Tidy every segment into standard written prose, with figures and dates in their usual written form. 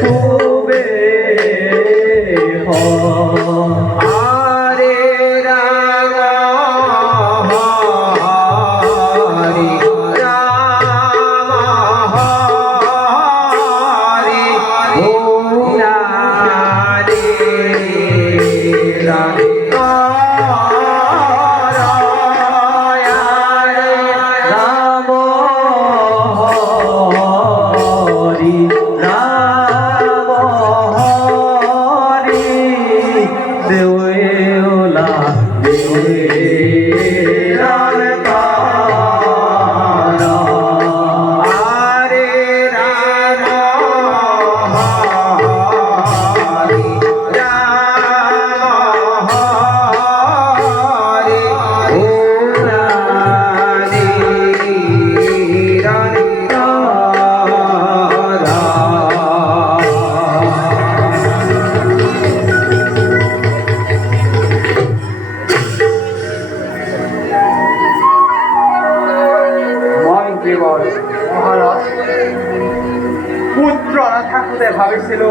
পুবে আৰে ৰাম হৰি ৰাম হৰি ৰাধে ৰাধে পুত্ৰ না থাকতে ভাবিছিল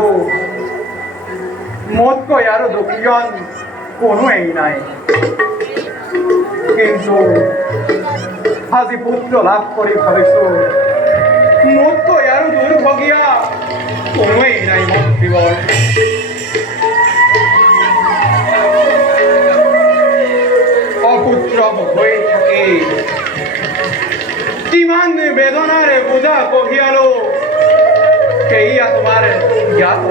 মোতকৈ আৰু দুখীজন কোনোৱেই নাই, কিন্তু আজি পুত্ৰ লাভ কৰি ভাবিছো মোতকৈ আৰু দুৰ্ভগীয়া কোনোৱেই নাই। মন্ত্ৰীবৰ অপুত্ৰ হৈ থাকি কিমান বেদনাৰে বোজা কঢ়িয়ালো সেয়া তোমাৰ জ্ঞাত।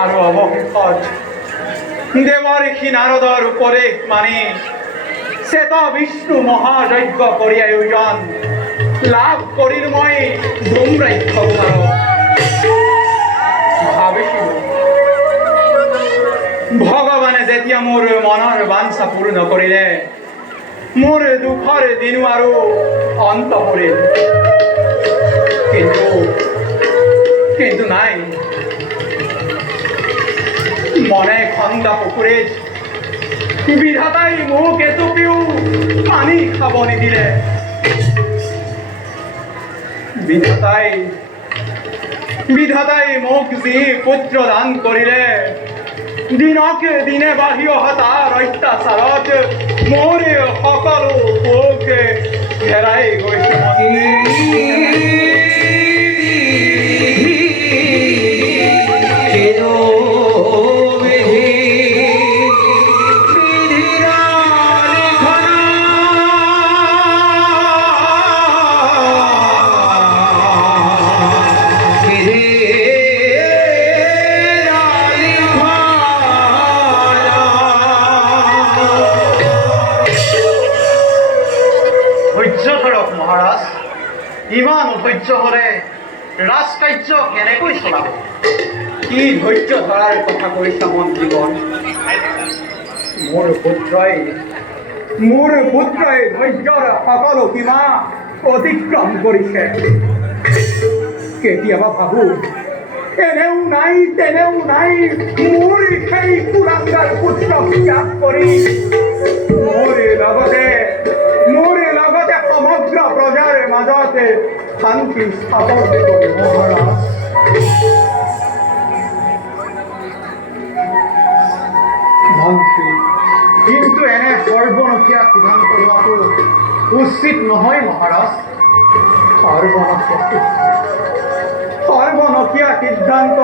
আৰু অৱশেষত দেৱ ঋষি নাৰদৰ উপদেশ মানি শ্বেত বিষ্ণু মহাযজ্ঞ কৰি আয়োজন লাভ কৰিলো মই ধূম্ৰাক্ষ ভাবিছিলো ভগৱানে যেতিয়া মোৰ মনৰ বাঞ্ছা পূৰ্ণ কৰিলে মোৰ দুখৰ দিনো আৰু অন্ত পৰিল, কিন্তু নাই। মনে খন্দা পুখুৰীত বিধাতাই মোক এটুপিও পানী খাব নিদিলে। বিধাতাই মোক যি পুত্ৰ দান কৰিলে, দিনকে দিনে বাঢ়ি অহা তাৰ অত্যাচাৰত মোৰ সকলো সুখ হেৰাই গৈছে। মহাৰাজ, ইমান অধৈৰ্য হলে ৰাজকাৰ্য কেনেকৈ চলাব? কি ধৈৰ্য ধৰাৰ কথা কৈছা মন্ত্ৰীগণ? মোৰ পুত্ৰই ধৈৰ্যৰ সকলো সীমা অতিক্ৰম কৰিছে। কেতিয়াবা ভাবো এনেও নাই তেনেও নাই, মোৰ সেই কুলাংগাৰ পুত্ৰক ত্যাগ কৰি মোৰ লগতে সমগ্ৰ প্ৰজাৰ মাজতে শান্তি স্থাপন কৰি মহাৰাজ। মন্ত্ৰী, কিন্তু এনে সৰ্বনখীয়া সিদ্ধান্ত লোৱাটো উচিত নহয় মহাৰাজ। সৰ্বনখীয়া সিদ্ধান্ত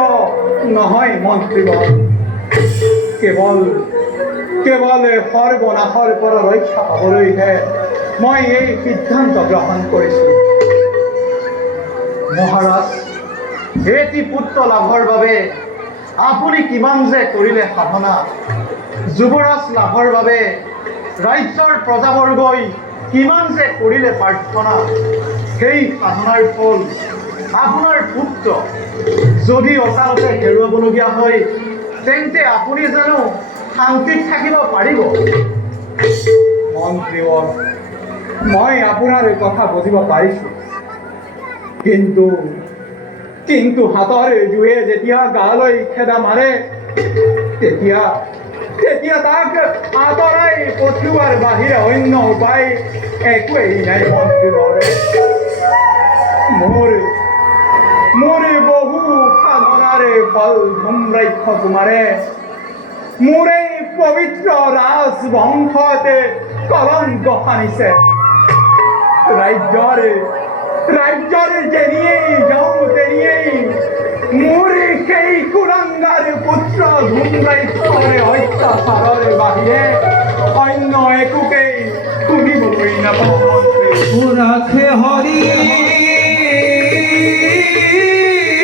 নহয় মন্ত্ৰীগণ, কেৱল সৰ্বনাশৰ পৰা ৰক্ষা পাবলৈহে মই এই সিদ্ধান্ত গ্ৰহণ কৰিছো। মহাৰাজ, এটি পুত্ৰ লাভৰ বাবে আপুনি কিমান যে কৰিলে সাধনা, যুৱৰাজ লাভৰ বাবে ৰাজ্যৰ প্ৰজাবৰ্গই কিমান যে কৰিলে প্ৰাৰ্থনা, সেই সাধনাৰ ফল আপোনাৰ পুত্ৰ যদি অকালতে হেৰুৱাবলগীয়া হয়, তেন্তে আপুনি জানো শান্তিত থাকিব পাৰিব? মন্ত্ৰীবৰ্গ, মই আপোনাৰ কথা বুজিব পাৰিছো, কিন্তু হাতৰ জুয়ে যেতিয়া গালৈ খেদা মাৰে তেতিয়া তাক আঁতৰাই পঠিওৱাৰ বাহিৰে অন্য উপায় একোৱেই নাই মন্ত্ৰীবৰ্গ। ফল ধুমৰাক্ষ কুমাৰে মোৰে পবিত্ৰ ৰাজ বংশতে কলঙ্ক আনিছে ৰাজ্যৰে যেনিয়েই যাওঁ তেনিয়েই মোৰে সেই কুলাংগাৰ পুত্ৰ ধুমৰাক্ষৰে অত্যাচাৰৰ বাহিৰে অন্য একোকেই শুনিবলৈ নাপাওঁ ৰাখে হৰি